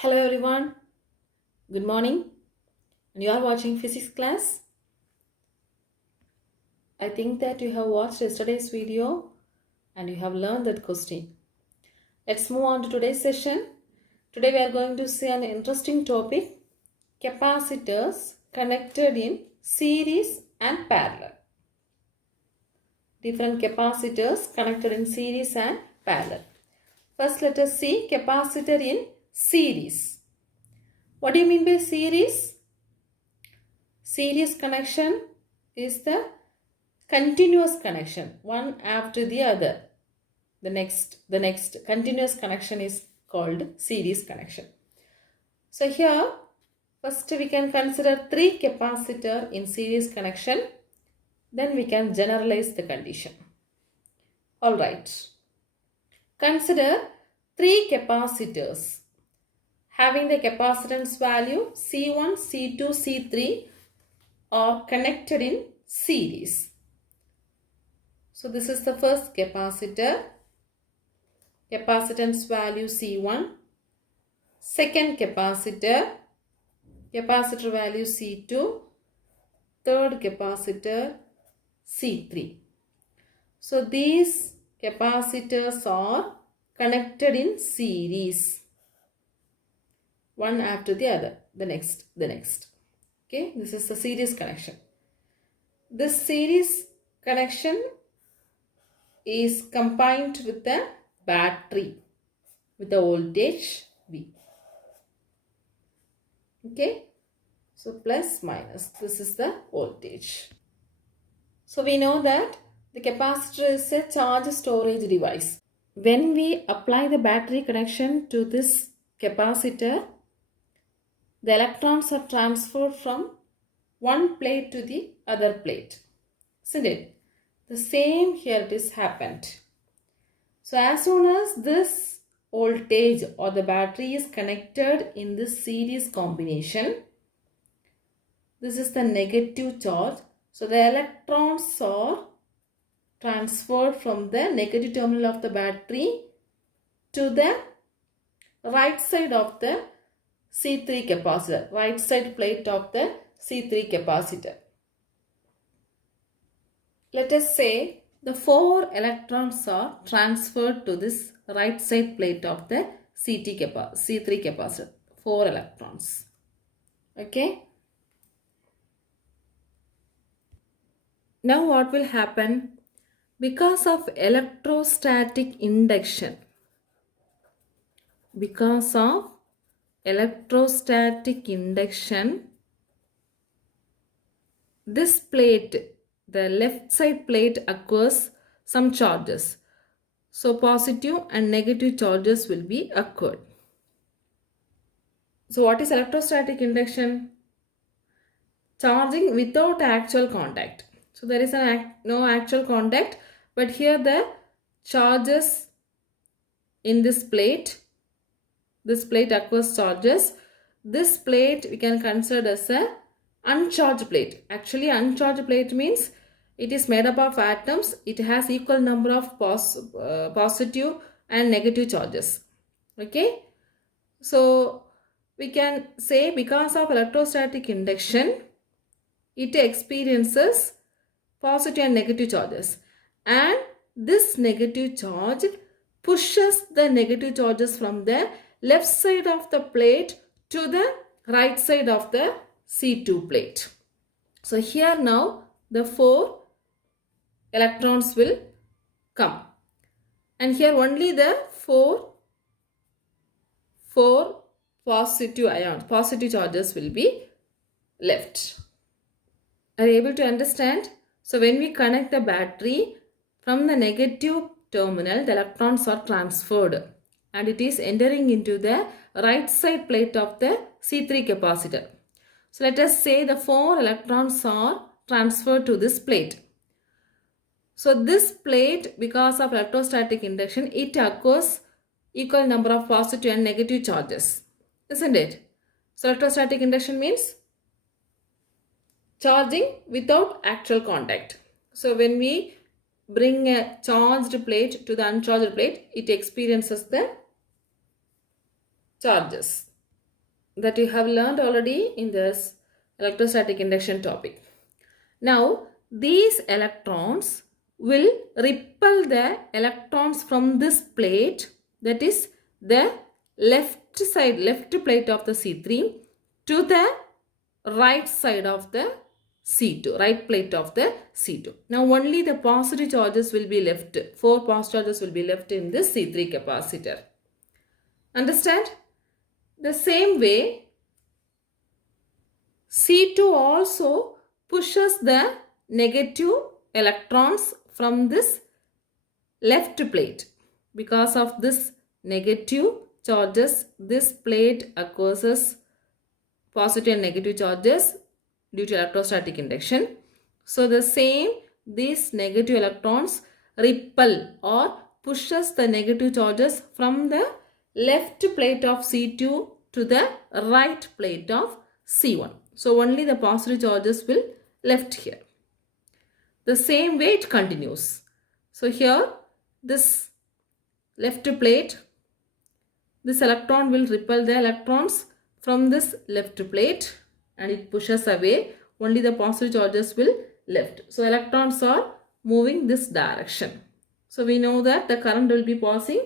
Hello everyone, good morning, and you are watching physics class. I think that you have watched yesterday's video and you have learned that question. Let's move on to today's session. Today we are going to see an interesting topic, capacitors connected in series and parallel. Different capacitors connected in series and parallel. First let us see capacitor in series. What do you mean by series? Series connection is the continuous connection, one after the other. The next continuous connection is called series connection. So here, first we can consider three capacitor in series connection. Then we can generalize the condition. Alright. Consider three capacitors having the capacitance value C1, C2, C3 are connected in series. So this is the first capacitor, capacitance value C1. Second capacitor, capacitor value C2. Third capacitor C3. So these capacitors are connected in series, one after the other, the next. Okay, this is the series connection. This series connection is combined with the battery with the voltage V. Okay, so plus minus, this is the voltage. So we know that the capacitor is a charge storage device. When we apply the battery connection to this capacitor, the electrons are transferred from one plate to the other plate, isn't it? The same here it is happened. So as soon as this voltage or the battery is connected in this series combination, this is the negative charge. So the electrons are transferred from the negative terminal of the battery to the right side of the C3 capacitor, right side plate of the C3 capacitor. Let us say the 4 electrons are transferred to this right side plate of the C3 capacitor. 4 electrons. Okay. Now what will happen? Because of electrostatic induction, this plate, the left side plate, acquires some charges. So positive and negative charges will be occurred. So what is electrostatic induction? Charging without actual contact. So there is no actual contact, but here the charges in this plate acquires charges. This plate we can consider as a uncharged plate. Actually, uncharged plate means it is made up of atoms. It has equal number of positive and negative charges. Okay. So we can say because of electrostatic induction, it experiences positive and negative charges. And this negative charge pushes the negative charges from the left side of the plate to the right side of the C2 plate. So here now the 4 electrons will come. And here only the 4 positive ions, positive charges will be left. Are you able to understand? So when we connect the battery, from the negative terminal, the electrons are transferred and it is entering into the right side plate of the C3 capacitor. So let us say the 4 electrons are transferred to this plate. So this plate, because of electrostatic induction, it acquires equal number of positive and negative charges, isn't it? So electrostatic induction means charging without actual contact. So when we bring a charged plate to the uncharged plate, it experiences the charges. that you have learned already in this electrostatic induction topic. Now, these electrons will repel the electrons from this plate, that is the left side, left plate of the C3 to the right side of the C2, right plate of the C2. Now, only the positive charges will be left. 4 positive charges will be left in this C3 capacitor. Understand? The same way, C2 also pushes the negative electrons from this left plate. Because of this negative charges, this plate acquires positive and negative charges due to electrostatic induction. So the same, these negative electrons repel or pushes the negative charges from the left plate of C2 to the right plate of C1. So only the positive charges will left here. The same way it continues. So here this left plate, this electron will repel the electrons from this left plate and it pushes away. Only the positive charges will left. So electrons are moving this direction. So we know that the current will be passing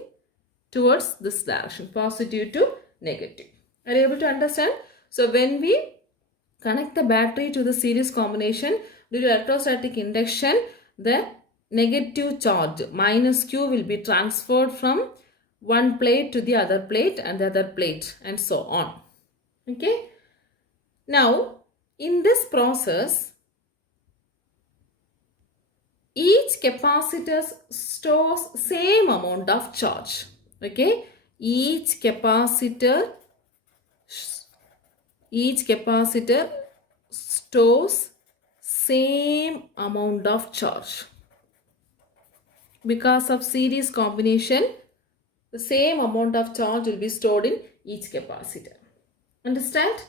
towards this direction, positive to negative. Are you able to understand? So when we connect the battery to the series combination, due to electrostatic induction, the negative charge minus Q will be transferred from one plate to the other plate and the other plate and so on. Okay. Now, in this process, each capacitor stores same amount of charge. Okay. Each capacitor stores same amount of charge. Because of series combination, the same amount of charge will be stored in each capacitor. Understand?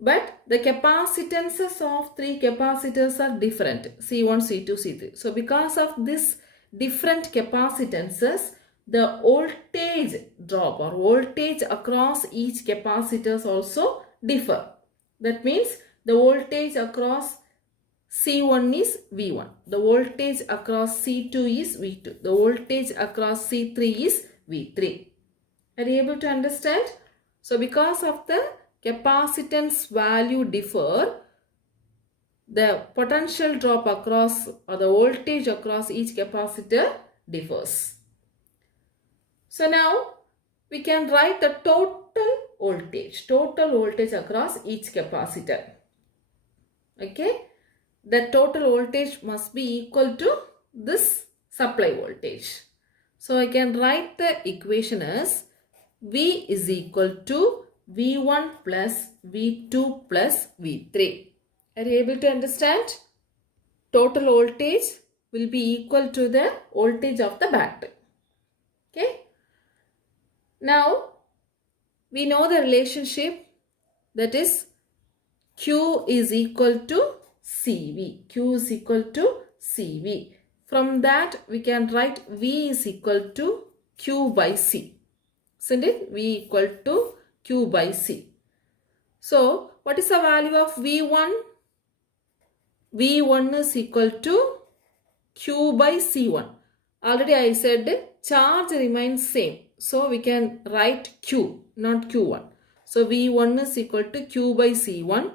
But the capacitances of 3 capacitors are different, C1, C2, C3. So because of this different capacitances, the voltage drop or voltage across each capacitors also differ. That means the voltage across C1 is V1. The voltage across C2 is V2. The voltage across C3 is V3. Are you able to understand? So because of the capacitance value differ, the potential drop across or the voltage across each capacitor differs. So now we can write the total voltage across each capacitor. Okay. The total voltage must be equal to this supply voltage. So I can write the equation as V is equal to V1 plus V2 plus V3. Are you able to understand? Total voltage will be equal to the voltage of the battery. Okay. Now we know the relationship, that is Q is equal to CV. Q is equal to CV. From that we can write V is equal to Q by C. Isn't it? V equal to Q by C. So what is the value of V1? V1 is equal to Q by C1. Already I said charge remains same. So we can write Q, not Q1. So V1 is equal to Q by C1.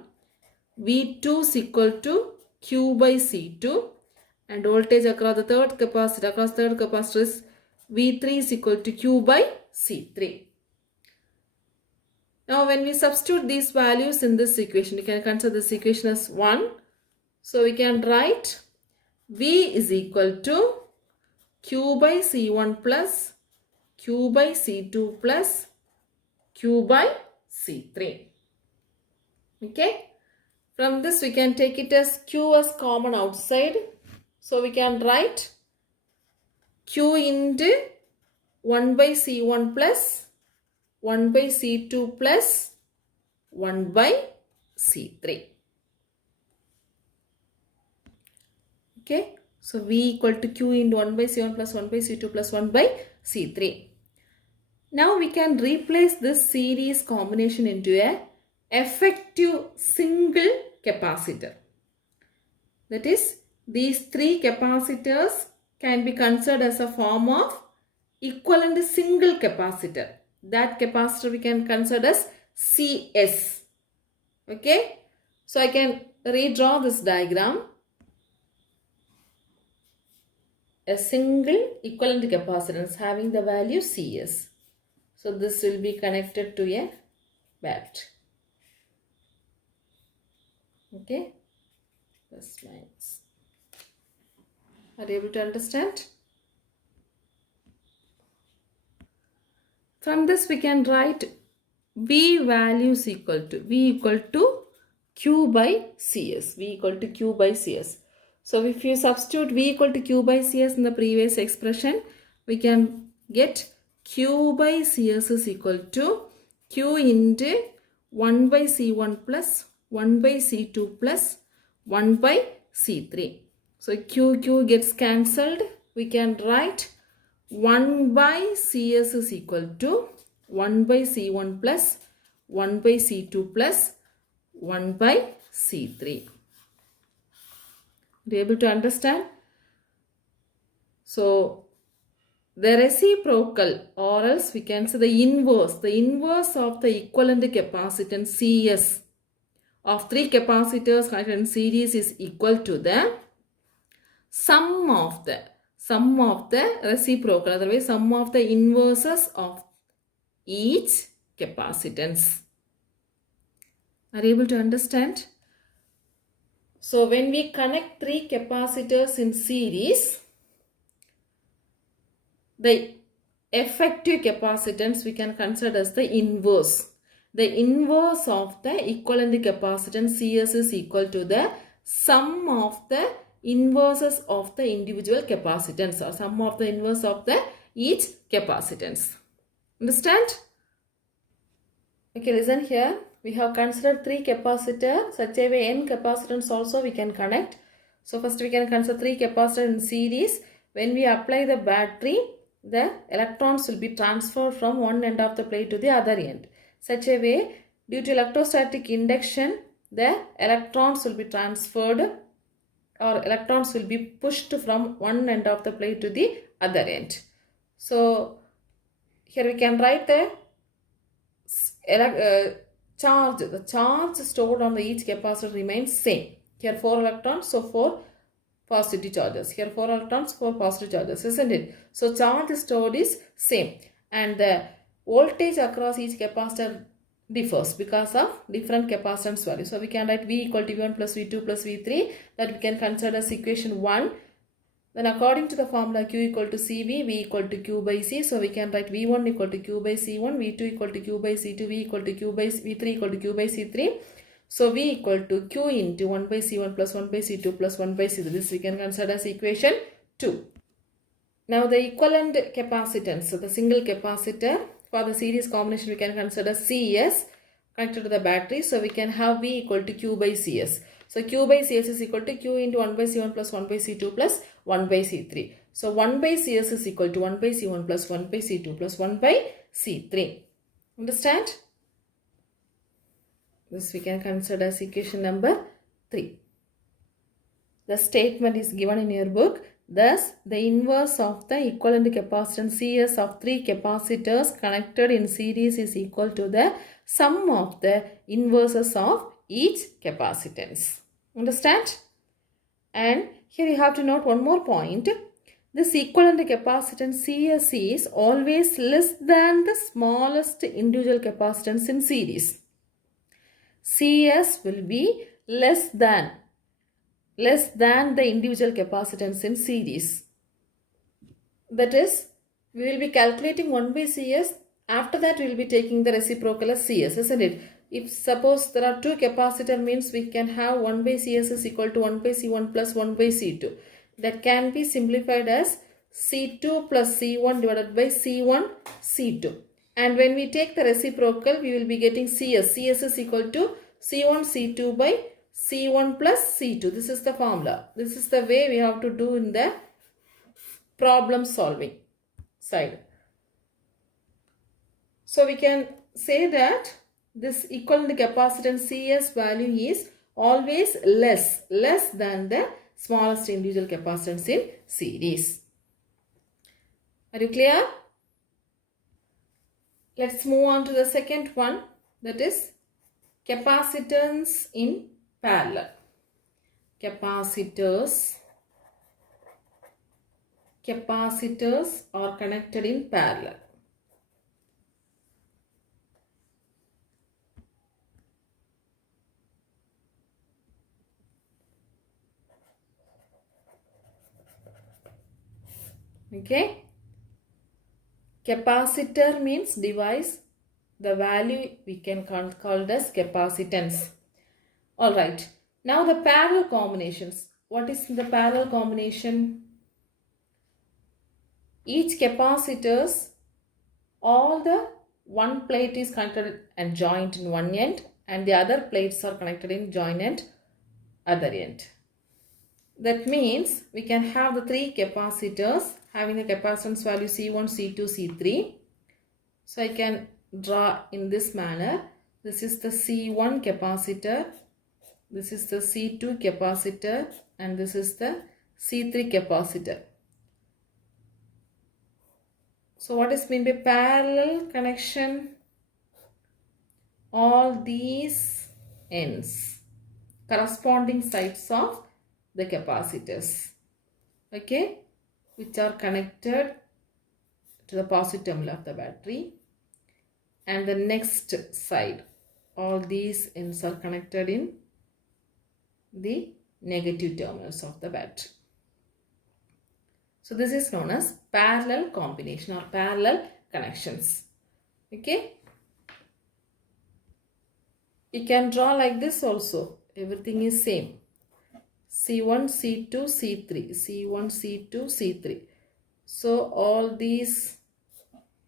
V2 is equal to Q by C2. And voltage across the third capacitor is V3 is equal to Q by C3. Now when we substitute these values in this equation, you can consider this equation as 1. So we can write V is equal to Q by C1 plus Q by C2 plus Q by C3. Okay. From this we can take it as Q as common outside. So we can write Q into 1 by C1 plus 1 by C2 plus 1 by C3. Okay. So V equal to Q into 1 by C1 plus 1 by C2 plus 1 by C3. Now we can replace this series combination into a effective single capacitor. That is, these three capacitors can be considered as a form of equivalent single capacitor. That capacitor we can consider as CS. Okay. So I can redraw this diagram. A single equivalent capacitance having the value CS. So this will be connected to a battery. Okay. Plus minus. Are you able to understand? From this we can write V value is equal to Q by CS. V equal to Q by CS. So if you substitute V equal to Q by CS in the previous expression, we can get Q by CS is equal to Q into 1 by C1 plus 1 by C2 plus 1 by C3. So Q gets cancelled. We can write 1 by CS is equal to 1 by C1 plus 1 by C2 plus 1 by C3. Are you able to understand? So the reciprocal, or else we can say the inverse of the equivalent capacitance CS of three capacitors connected in series is equal to the sum of the reciprocal, otherwise sum of the inverses of each capacitance. Are you able to understand? So when we connect three capacitors in series, the effective capacitance we can consider as the inverse. The inverse of the equivalent capacitance CS is equal to the sum of the inverses of the individual capacitance, or sum of the inverse of the each capacitance. Understand? Okay, listen here. We have considered three capacitors. Such a way n capacitance also we can connect. So first we can consider three capacitors in series. When we apply the battery, the electrons will be transferred from one end of the plate to the other end. Such a way, due to electrostatic induction, the electrons will be transferred, or electrons will be pushed from one end of the plate to the other end. So here we can write the charge. The charge stored on each capacitor remains same. Here 4 electrons, so 4 positive charges. Here 4 electrons, 4 positive charges, isn't it? So charge stored is same, and the voltage across each capacitor differs because of different capacitance value. So we can write V equal to V1 plus V2 plus V3, that we can consider as equation 1. Then according to the formula Q equal to CV, V equal to Q by C. So we can write V1 equal to Q by C1, V2 equal to Q by C2, V equal to Q by V3 equal to Q by C3. So V equal to Q into 1 by C1 plus 1 by C2 plus 1 by C3. This we can consider as equation 2. Now the equivalent capacitance, so the single capacitor for the series combination we can consider CS connected to the battery. So we can have V equal to Q by CS. So Q by CS is equal to Q into 1 by C1 plus 1 by C2 plus 1 by C3. So 1 by CS is equal to 1 by C1 plus 1 by C2 plus 1 by C3. Understand? This we can consider as equation number 3. The statement is given in your book. Thus, the inverse of the equivalent capacitance CS of three capacitors connected in series is equal to the sum of the inverses of each capacitance. Understand? And here you have to note one more point. This equivalent capacitance CS is always less than the smallest individual capacitance in series. CS will be less than the individual capacitance in series. That is, we will be calculating 1 by CS. After that, we will be taking the reciprocal as CS, isn't it? If suppose there are two capacitor, means we can have 1 by CS is equal to 1 by C1 plus 1 by C2. That can be simplified as C2 plus C1 divided by C1 C2. And when we take the reciprocal, we will be getting CS. CS is equal to C1 C2 by C1 plus C2. This is the formula. This is the way we have to do in the problem solving side. So we can say that this equivalent capacitance Cs value is always less than the smallest individual capacitance in series. Are you clear? Let's move on to the second one, that is capacitance in parallel. Capacitors are connected in parallel. Okay. Capacitor means device. The value we can call as capacitance. Alright. Now the parallel combinations. What is the parallel combination? Each capacitors, all the one plate is connected and joined in one end and the other plates are connected in joint at other end. That means we can have the three capacitors having the capacitance value C1, C2, C3. So I can draw in this manner. This is the C1 capacitor, this is the C2 capacitor, and this is the C3 capacitor. So what is meant by parallel connection? All these ends, corresponding sides of the capacitors, okay, which are connected to the positive terminal of the battery, and the next side, all these ends are connected in the negative terminals of the battery. So this is known as parallel combination or parallel connections. Okay. You can draw like this also. Everything is same. C1, C2, C3. C1, C2, C3. So all these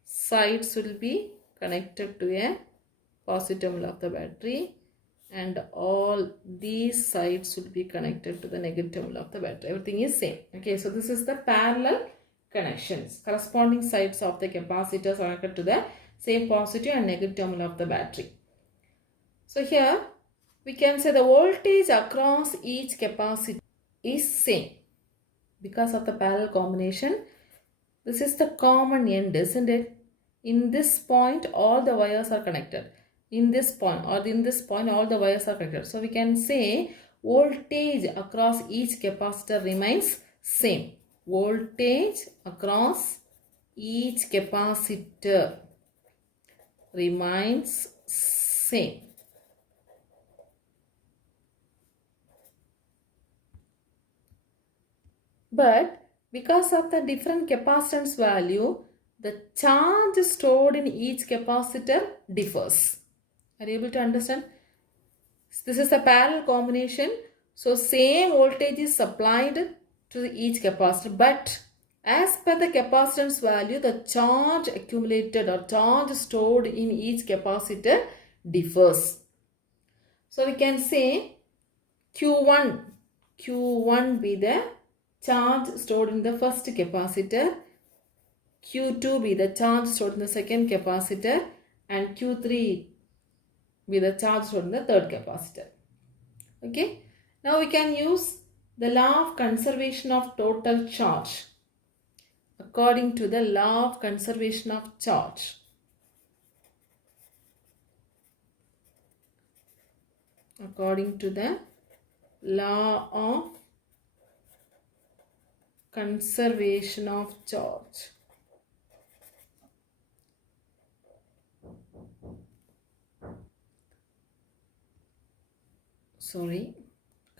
sides will be connected to a positive terminal of the battery, and all these sides will be connected to the negative terminal of the battery. Everything is same. Okay, so this is the parallel connections. Corresponding sides of the capacitors are connected to the same positive and negative terminal of the battery. So here we can say the voltage across each capacitor is same because of the parallel combination. This is the common end, isn't it? In this point all the wires are connected. In this point all the wires are connected. So we can say voltage across each capacitor remains same. Voltage across each capacitor remains same. But because of the different capacitance value, the charge stored in each capacitor differs. Are you able to understand? This is a parallel combination. So same voltage is supplied to each capacitor, but as per the capacitance value, the charge accumulated or charge stored in each capacitor differs. So we can say Q1 be the charge stored in the first capacitor, Q2 be the charge stored in the second capacitor, and Q3 be the charge stored in the third capacitor. Okay. Now we can use the law of conservation of total charge. According to the law of conservation of charge, according to the law of conservation of charge,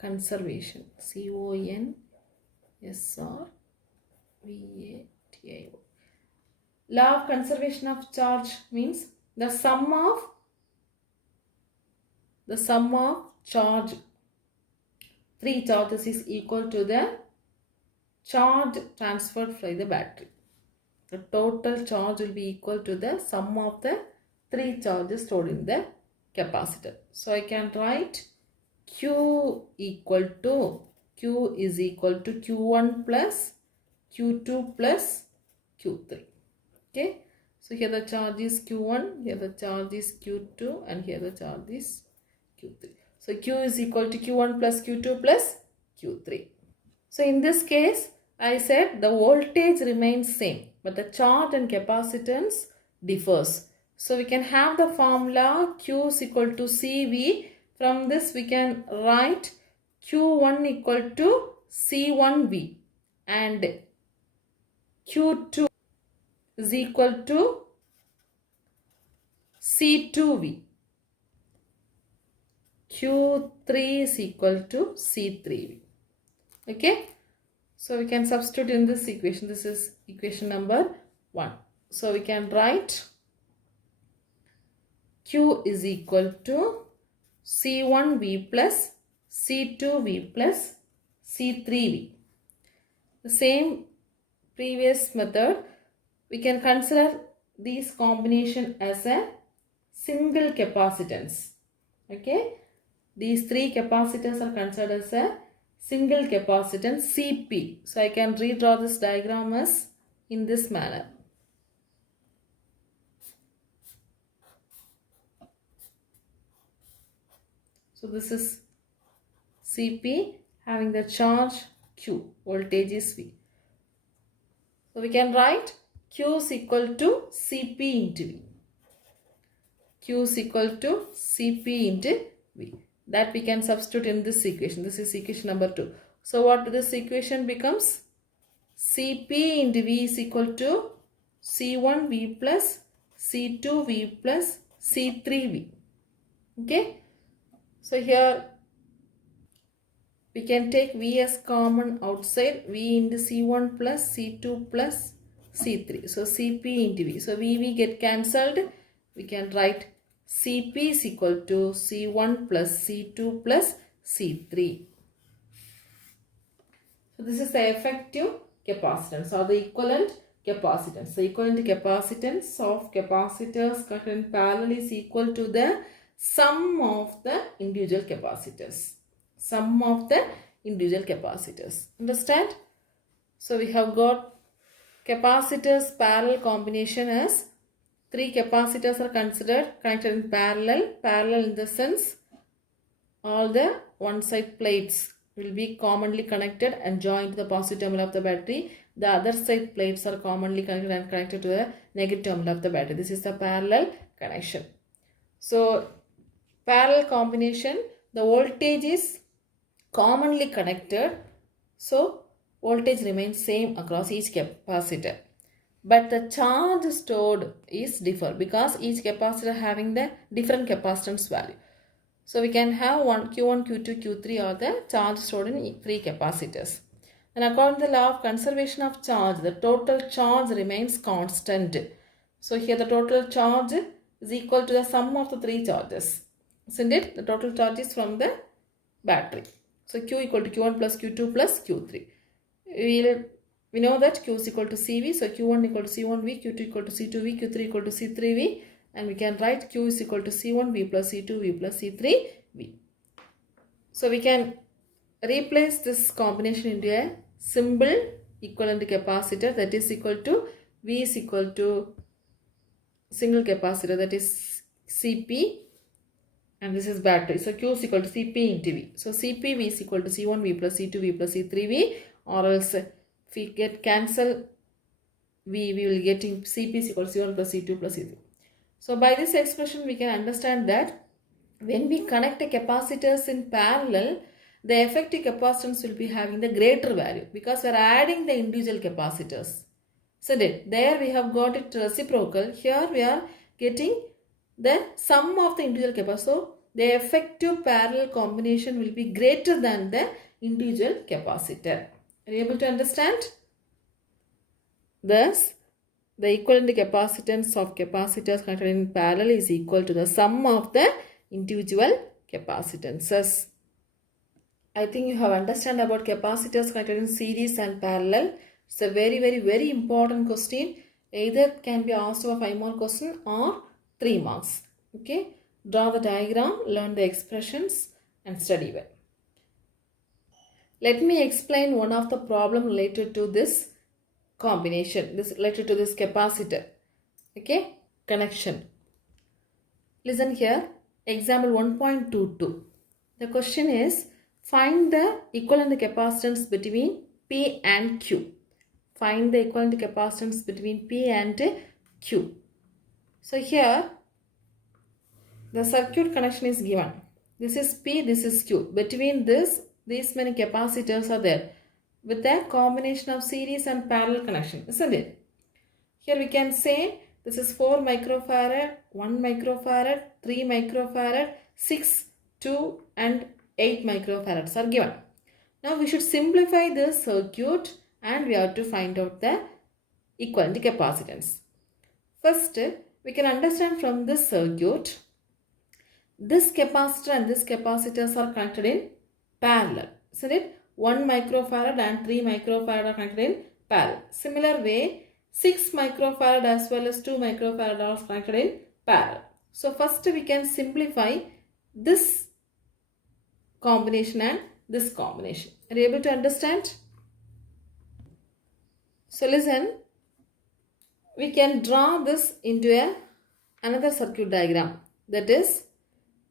conservation, CONSRVATIO. Law of conservation of charge means the sum of charge, three charges is equal to the charge transferred by the battery. The total charge will be equal to the sum of the three charges stored in the capacitor. So I can write Q is equal to Q1 plus Q2 plus Q3. Okay. So here the charge is Q1, here the charge is Q2, and here the charge is Q3. So Q is equal to Q1 plus Q2 plus Q3. So in this case, I said the voltage remains same, but the charge and capacitance differs. So we can have the formula Q is equal to CV. From this we can write Q1 equal to C1V and Q2 is equal to C2V. Q3 is equal to C3V. Okay. So we can substitute in this equation. This is equation number 1. So we can write Q is equal to C1V plus C2V plus C3V. The same previous method, we can consider these combination as a single capacitance. Okay. These three capacitors are considered as a single capacitance CP. So I can redraw this diagram as in this manner. So this is CP having the charge Q, voltage is V. So we can write Q is equal to CP into V. Q is equal to CP into V. That we can substitute in this equation. This is equation number 2. So what this equation becomes? CP into V is equal to C1V plus C2V plus C3V. Okay. So here we can take V as common outside. V into C1 plus C2 plus C3. So CP into V. So VV get cancelled. We can write CP is equal to C1 plus C2 plus C3. So this is the effective capacitance or the equivalent capacitance. The equivalent capacitance of capacitors cut in parallel is equal to the sum of the individual capacitors. Sum of the individual capacitors. Understand? So we have got capacitors parallel combination as 3 capacitors are considered connected in parallel. Parallel in the sense all the one side plates will be commonly connected and joined to the positive terminal of the battery. The other side plates are commonly connected and connected to the negative terminal of the battery. This is the parallel connection. So parallel combination, the voltage is commonly connected. So voltage remains same across each capacitor. But the charge stored is differ because each capacitor having the different capacitance value. So we can have Q1, Q2, Q3 are the charge stored in 3 capacitors. And according to the law of conservation of charge, the total charge remains constant. So here the total charge is equal to the sum of the 3 charges. Isn't it? The total charge is from the battery. So Q equal to Q1 plus Q2 plus Q3. We know that Q is equal to CV. So Q1 equal to C1V, Q2 equal to C2V, Q3 equal to C3V. And we can write Q is equal to C1V plus C2V plus C3V. So we can replace this combination into a simple equivalent capacitor, that is equal to V is equal to single capacitor, that is CP, and this is battery. So Q is equal to CP into V. So CPV is equal to C1V plus C2V plus C3V, or else if we get cancel V, we will get CP is equal to C1 plus C2 plus C3. So by this expression we can understand that when we connect the capacitors in parallel, the effective capacitance will be having the greater value because we are adding the individual capacitors. So there we have got it reciprocal. Here we are getting the sum of the individual capacitors. So the effective parallel combination will be greater than the individual capacitor. Are you able to understand? Thus, the equivalent capacitance of capacitors connected in parallel is equal to the sum of the individual capacitances. I think you have understand about capacitors connected in series and parallel. It's a very important question. Either can be asked of a 5 mark question or 3 marks. Okay. Draw the diagram, learn the expressions and study well. Let me explain one of the problem related to this combination, this related to this capacitor. Okay, connection. Listen here, example 1.22. The question is, find the equivalent capacitance between P and Q. Find the equivalent capacitance between P and Q. So here, the circuit connection is given. This is P, this is Q. Between these many capacitors are there with a combination of series and parallel connection, isn't it? Here we can say this is 4 microfarad, 1 microfarad, 3 microfarad, 6, 2 and 8 microfarads are given. Now we should simplify this circuit and we have to find out the equivalent capacitance. First, we can understand from this circuit, this capacitor and this capacitors are connected in parallel, isn't it? 1 microfarad and 3 microfarad are connected in parallel. Similar way, 6 microfarad as well as 2 microfarad are connected in parallel. So first we can simplify this combination and this combination. Are you able to understand? So listen, we can draw this into another circuit diagram. That is,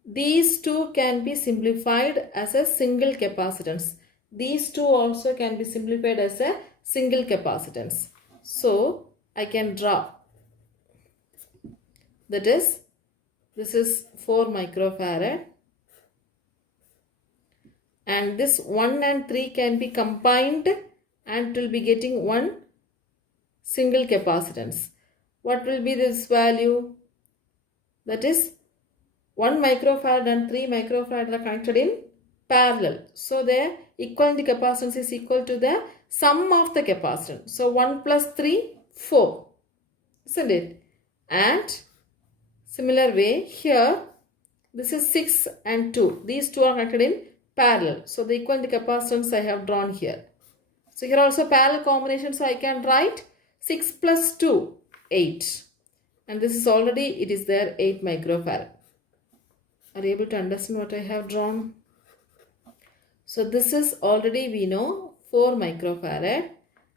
these two can be simplified as a single capacitance. These two also can be simplified as a single capacitance. So I can draw. That is, this is 4 microfarad. And this 1 and 3 can be combined and will be getting one single capacitance. What will be this value? That is 1 microfarad and 3 microfarad are connected in parallel. So their equivalent capacitance is equal to the sum of the capacitance. So 1 plus 3, 4. Isn't it? And similar way here, this is 6 and 2. These two are connected in parallel. So the equivalent capacitance I have drawn here. So here also parallel combination. So I can write 6 plus 2, 8. And this is already, it is there 8 microfarad. Are you able to understand what I have drawn? So this is already we know 4 microfarad.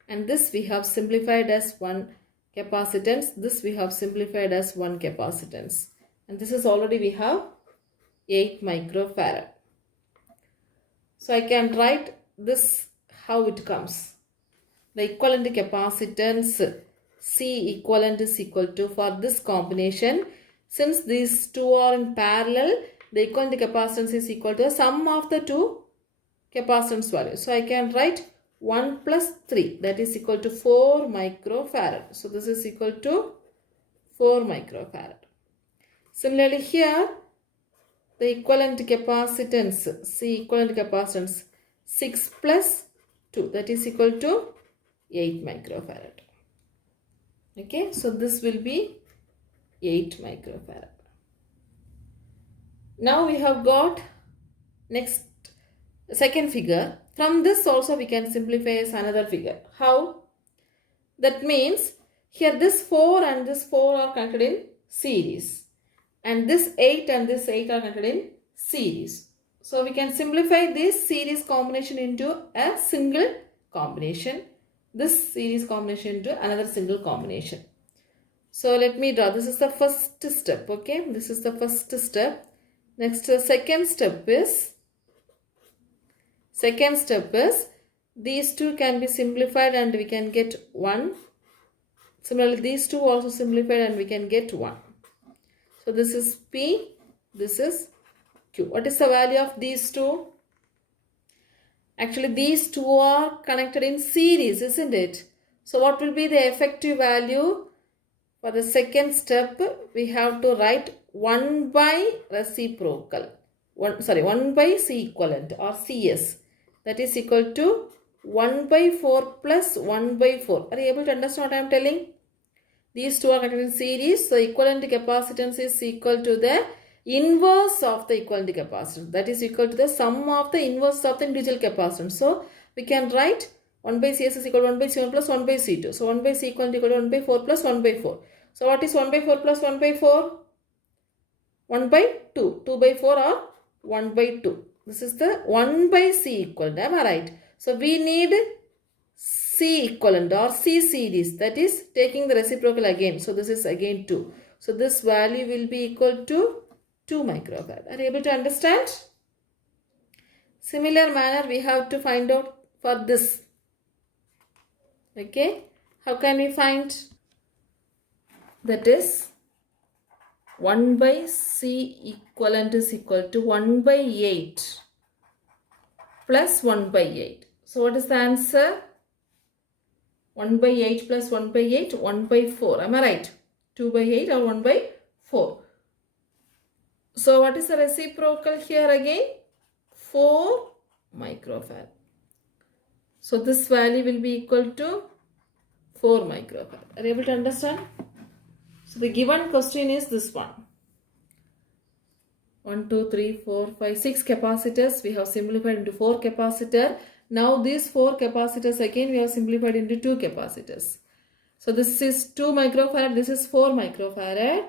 And this we have simplified as 1 capacitance. This we have simplified as 1 capacitance. And this is already we have 8 microfarad. So I can write this how it comes. The equivalent capacitance C equivalent is equal to, for this combination, since these two are in parallel, the equivalent capacitance is equal to the sum of the two capacitance values. So I can write 1 plus 3, that is equal to 4 microfarad. So this is equal to 4 microfarad. Similarly here, the equivalent capacitance, C equivalent capacitance 6 plus 2, that is equal to 8 microfarad. Okay, so this will be 8 microfarad. Now we have got next second figure. From this also we can simplify as another figure. How? That means here this 4 and this 4 are connected in series. And this 8 and this 8 are connected in series. So we can simplify this series combination into a single combination. This series combination into another single combination. So let me draw. This is the first step. Okay. This is the first step. Next, the second step is these two can be simplified and we can get 1. Similarly, these two also simplified and we can get 1. So this is P, this is Q. What is the value of these two? Actually, these two are connected in series, isn't it? So what will be the effective value? For the second step, we have to write 1 by reciprocal. 1 by C equivalent or CS. That is equal to 1 by 4 plus 1 by 4. Are you able to understand what I am telling? These two are connected in series. So equivalent capacitance is equal to the inverse of the equivalent capacitance. That is equal to the sum of the inverse of the individual capacitance. So we can write 1 by CS is equal to 1 by C1 plus 1 by C2. So 1 by C equal to 1 by 4 plus 1 by 4. So what is 1 by 4 plus 1 by 4? 1 by 2. 2 by 4 or 1 by 2. This is the 1 by C equal to, am I right? So we need C equivalent or C series, that is taking the reciprocal again. So this is again 2. So this value will be equal to 2 microfarad. Are you able to understand? Similar manner we have to find out for this. Okay. How can we find? That is 1 by C equivalent is equal to 1 by 8 plus 1 by 8. So what is the answer? 1 by 8 plus 1 by 8, 1 by 4. Am I right? 2 by 8 or 1 by 4. So what is the reciprocal here again? 4 microfarad. So this value will be equal to 4 microfarad. Are you able to understand? So the given question is this one. 1, 2, 3, 4, 5, 6 capacitors. We have simplified into 4 capacitor. Now these 4 capacitors again we have simplified into 2 capacitors. So this is 2 microfarad, this is 4 microfarad.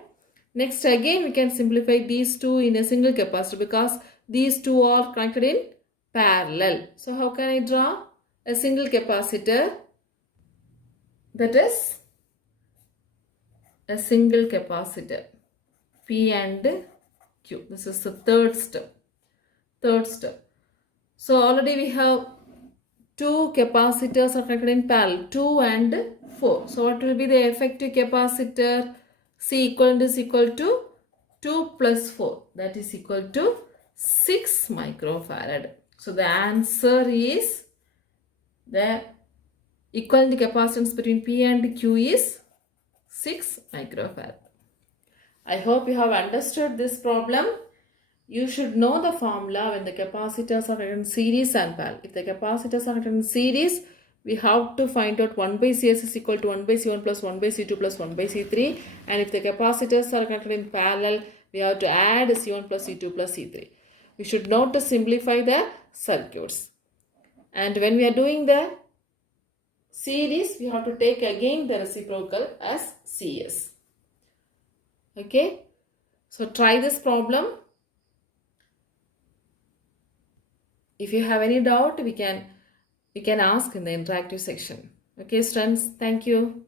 Next again we can simplify these two in a single capacitor because these two are connected in parallel. So how can I draw a single capacitor? That is a single capacitor P and Q. This is the third step. So already we have 2 capacitors are connected in parallel, 2 and 4. So what will be the effective capacitor? C equivalent is equal to 2 plus 4. That is equal to 6 microfarad. So the answer is the equivalent capacitance between P and Q is 6 microfarad. I hope you have understood this problem. You should know the formula when the capacitors are in series and parallel. If the capacitors are in series, we have to find out 1 by Cs is equal to 1 by C1 plus 1 by C2 plus 1 by C3. And if the capacitors are connected in parallel, we have to add C1 plus C2 plus C3. We should know to simplify the circuits. And when we are doing the series, we have to take again the reciprocal as Cs. Okay. So try this problem. If you have any doubt, we can ask in the interactive section. Okay, students, thank you.